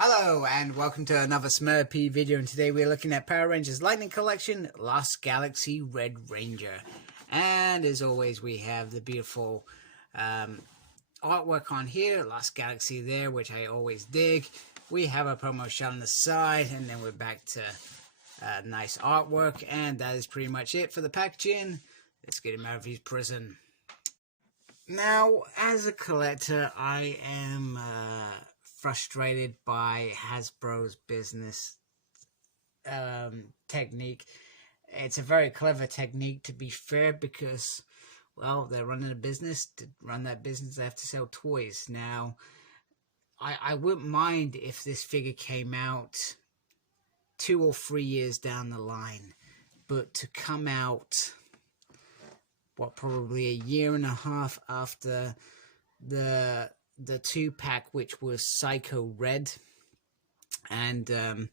Hello and welcome to another Smurpy video, and today we're looking at Power Rangers Lightning Collection Lost Galaxy Red Ranger. And as always we have the beautiful artwork on here, Lost Galaxy there, which I always dig. We have a promo shot on the side, and then we're back to nice artwork, and that is pretty much it for the packaging. Let's get him out of his prison. Now, as a collector, I am frustrated by Hasbro's business technique. It's a very clever technique, to be fair, because, well, they're running a business. To run that business, they have to sell toys. Now, I wouldn't mind if this figure came out 2 or 3 years down the line, but to come out, what, probably a year and a half after the 2-pack, which was Psycho Red and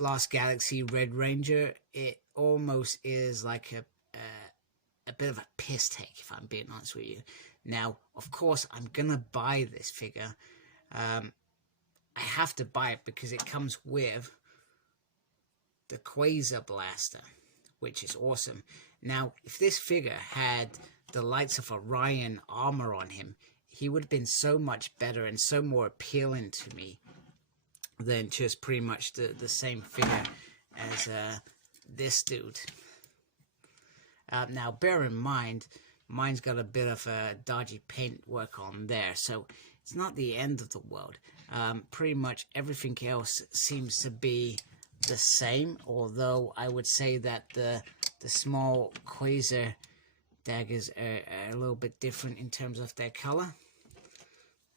Lost Galaxy Red Ranger, it almost is like a bit of a piss take, if I'm being honest with you. Now, of course, I'm gonna buy this figure. I have to buy it because it comes with the Quasar Blaster, which is awesome. Now, if this figure had the Lights of Orion armor on him, he would have been so much better and so more appealing to me than just pretty much the same figure as this dude. Now, bear in mind, mine's got a bit of dodgy paint work on there, so it's not the end of the world. Pretty much everything else seems to be the same, although I would say that the small Quasar daggers are a little bit different in terms of their color.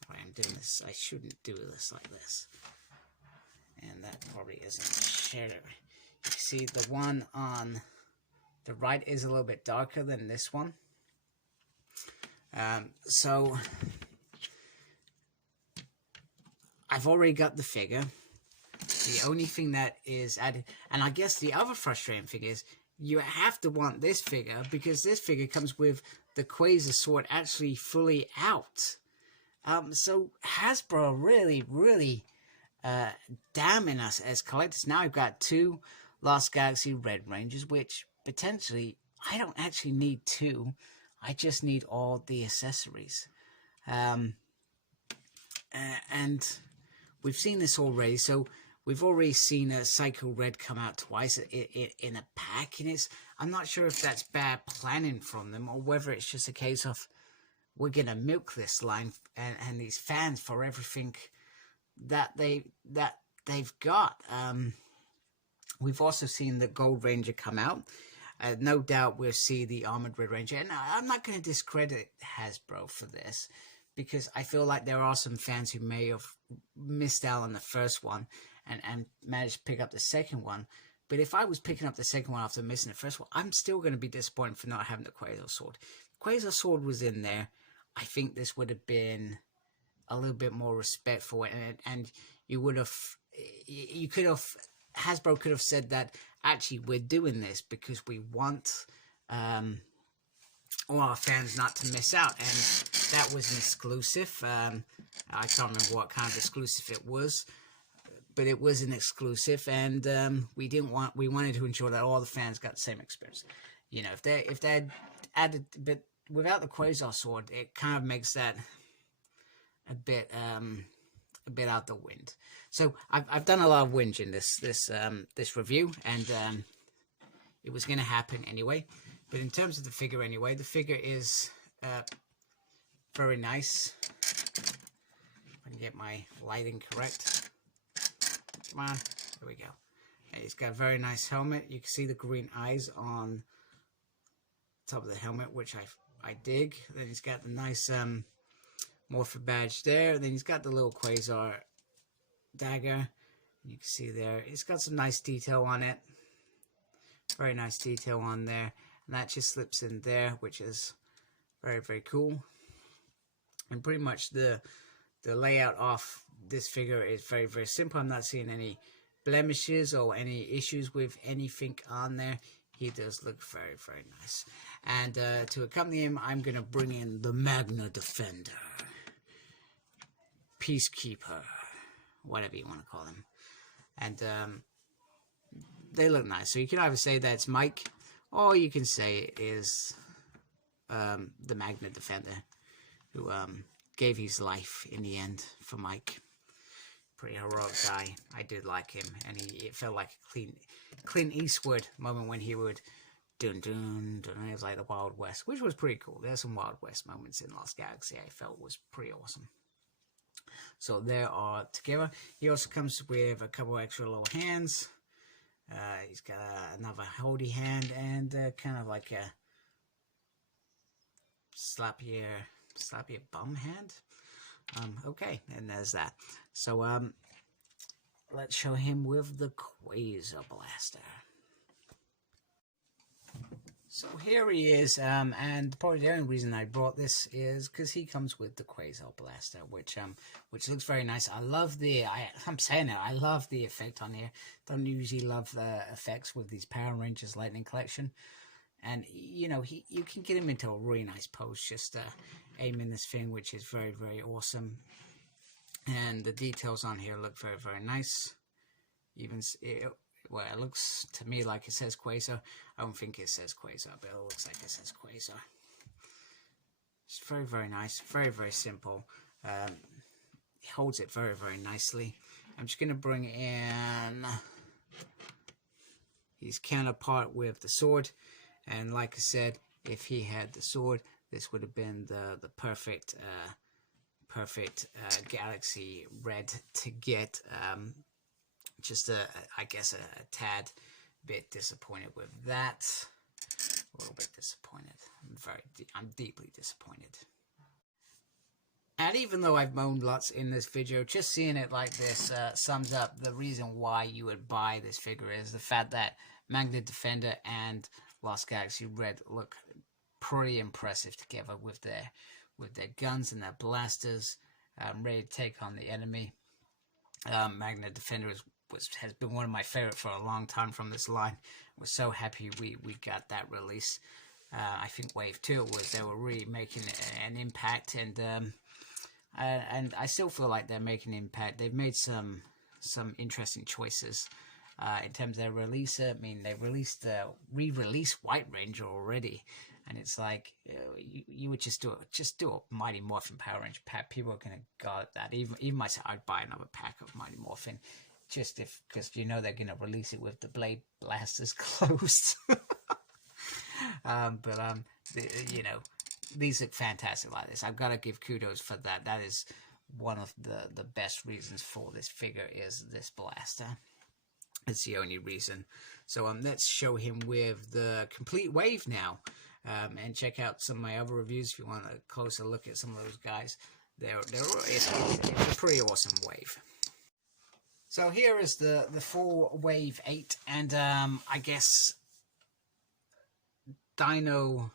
Right, I'm doing this. I shouldn't do this like this. And that probably isn't shared. You see the one on the right is a little bit darker than this one. So I've already got the figure. The only thing that is added, and I guess the other frustrating thing is, you have to want this figure because this figure comes with the Quasar sword actually fully out. So Hasbro really damning us as collectors. Now I've got 2 Lost Galaxy Red Rangers, which potentially I don't actually need 2. I just need all the accessories. And we've seen this already, so we've already seen a Psycho Red come out twice in a pack, and I'm not sure if that's bad planning from them, or whether it's just a case of we're gonna milk this line and these fans for everything that they've got. We've also seen the Gold Ranger come out. No doubt we'll see the Armored Red Ranger, and I'm not going to discredit Hasbro for this, because I feel like there are some fans who may have missed out on the first one and managed to pick up the second one. But if I was picking up the second one after missing the first one, I'm still going to be disappointed for not having the Quasar sword. Quasar sword was in there. I think this would have been a little bit more respectful, and you would have, you could have, Hasbro could have said that actually we're doing this because we want all our fans not to miss out, and that was an exclusive. I can't remember what kind of exclusive it was, but it was an exclusive, and we wanted to ensure that all the fans got the same experience. You know, if they had added, but without the Quasar sword, it kind of makes that a bit out the wind. So I've done a lot of whinging this review, and it was going to happen anyway. But in terms of the figure anyway, the figure is very nice. If I can get my lighting correct. Come on, there we go. And he's got a very nice helmet. You can see the green eyes on top of the helmet, which I dig. Then he's got the nice Morpher badge there. Then he's got the little Quasar dagger. You can see there. It's got some nice detail on it. Very nice detail on there. And that just slips in there, which is very cool. And pretty much the layout of this figure is very simple. I'm not seeing any blemishes or any issues with anything on there. He does look very nice. And to accompany him, I'm going to bring in the Magna Defender. Peacekeeper. whatever you want to call them. And they look nice. So you can either say that's Mike, or you can say it is the Magna Defender, who gave his life in the end for Mike. Pretty heroic guy. I did like him, and it felt like a Clint Eastwood moment when he would dun dun dun. It was like the Wild West, which was pretty cool. There's some Wild West moments in Lost Galaxy I felt was pretty awesome. So they are together. He also comes with a couple extra little hands. He's got another holdy hand and kind of like a slap your bum hand. Okay, and there's that. So let's show him with the Quasar Blaster. So here he is, and probably the only reason I brought this is because he comes with the Quasar Blaster, which looks very nice. I love I'm saying it, I love the effect on here. Don't usually love the effects with these Power Rangers Lightning Collection. And, you know, you can get him into a really nice pose, just aiming this thing, which is very, very awesome. And the details on here look very, very nice. Well, it looks to me like it says Quasar. I don't think it says Quasar, but it looks like it says Quasar. It's very, very nice. Very, very simple. He holds it very, very nicely. I'm just going to bring in his counterpart with the sword. And like I said, if he had the sword, this would have been the perfect Galaxy Red to get. Just I guess a tad bit disappointed with that. A little bit disappointed. I'm deeply disappointed. And even though I've moaned lots in this video, just seeing it like this sums up the reason why you would buy this figure is the fact that Magna Defender and Lost Galaxy Red look pretty impressive together with their guns and their blasters, ready to take on the enemy. Magna Defender has been one of my favorite for a long time from this line. We're so happy we got that release. I think Wave 2 they were really making an impact, and I still feel like they're making an impact. They've made some interesting choices in terms of their release. I mean, they re-released White Ranger already, and it's like you would just do a Mighty Morphin Power Ranger pack. People are gonna go at that. Even myself, I'd buy another pack of Mighty Morphin, just because you know they're gonna release it with the blade blasters closed. You know, these look fantastic like this. I've got to give kudos for that. That is one of the best reasons for this figure is this blaster. It's the only reason. So let's show him with the complete wave now, and check out some of my other reviews if you want a closer look at some of those guys. It's a pretty awesome wave. So here is the full Wave 8, and I guess Dino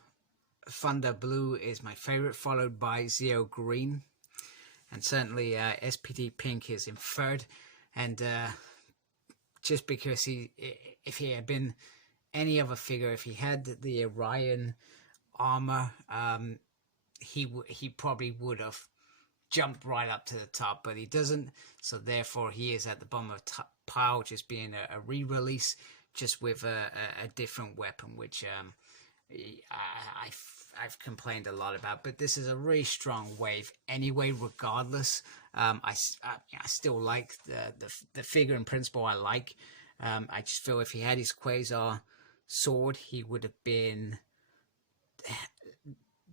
Thunder Blue is my favorite, followed by Zeo Green, and certainly SPD Pink is in third. And just because if he had been any other figure, if he had the Orion armor, he probably would have jumped right up to the top, but he doesn't, so therefore he is at the bottom of the pile, just being a re-release, just with a different weapon, which I've complained a lot about. But this is a really strong wave anyway, regardless. I still like the figure in principle. I like. I just feel if he had his Quasar sword, he would have been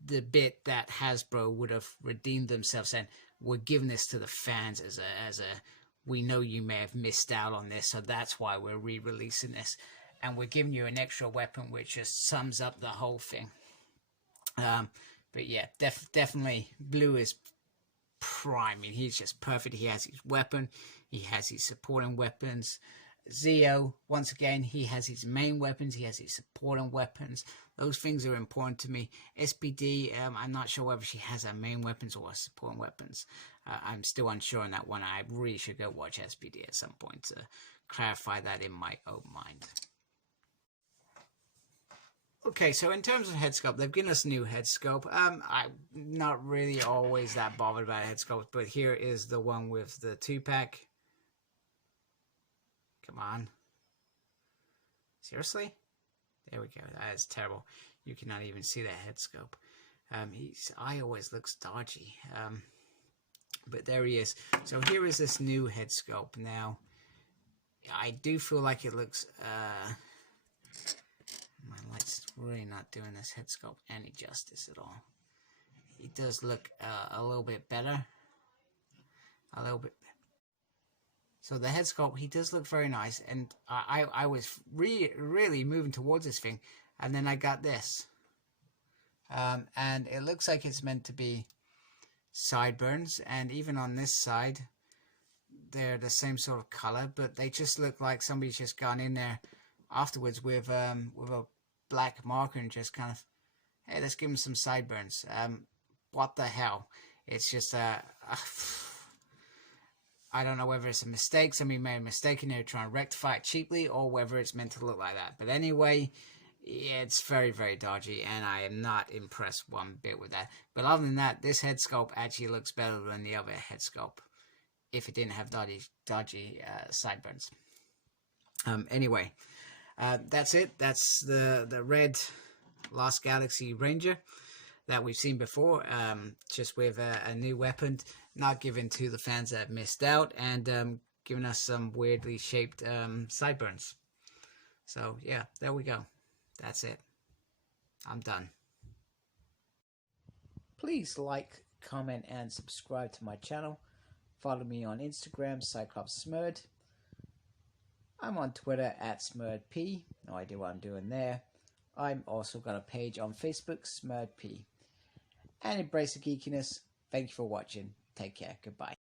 the bit that Hasbro would have redeemed themselves, and we're giving this to the fans as a we know you may have missed out on this, so that's why we're re-releasing this, and we're giving you an extra weapon which just sums up the whole thing. But yeah, definitely Blue is prime. I mean, he's just perfect. He has his weapon, he has his supporting weapons. Zeo, once again, he has his main weapons, he has his supporting weapons. Those things are important to me. SPD, I'm not sure whether she has her main weapons or her supporting weapons. I'm still unsure on that one. I really should go watch SPD at some point to clarify that in my own mind. Okay, so in terms of head sculpt, they've given us a new head sculpt. I'm not really always that bothered about head sculpt, but here is the one with the 2-pack. Come on. Seriously? There we go. That is terrible. You cannot even see that head sculpt. His eye always looks dodgy. But there he is. So here is this new head sculpt. Now, I do feel like it looks... my light's really not doing this head sculpt any justice at all. It does look a little bit better. A little bit. So the head sculpt, he does look very nice. And I was really moving towards this thing. And then I got this. And it looks like it's meant to be sideburns. And even on this side, they're the same sort of color. But they just look like somebody's just gone in there afterwards with a black marker and just kind of, hey, let's give him some sideburns. What the hell? It's just I don't know whether it's a mistake, somebody made a mistake and they're trying to rectify it cheaply, or whether it's meant to look like that. But anyway, it's very, very dodgy, and I am not impressed one bit with that. But other than that, this head sculpt actually looks better than the other head sculpt, if it didn't have dodgy sideburns. Anyway, that's it. That's the red Lost Galaxy Ranger that we've seen before, just with a new weapon, not given to the fans that missed out, and giving us some weirdly shaped sideburns. So yeah, there we go. That's it. I'm done. Please like, comment, and subscribe to my channel. Follow me on Instagram, CyclopsSmurd. I'm on Twitter @SmurdP. No idea what I'm doing there. I'm also got a page on Facebook, SmurdP. And embrace the geekiness. Thank you for watching. Take care. Goodbye.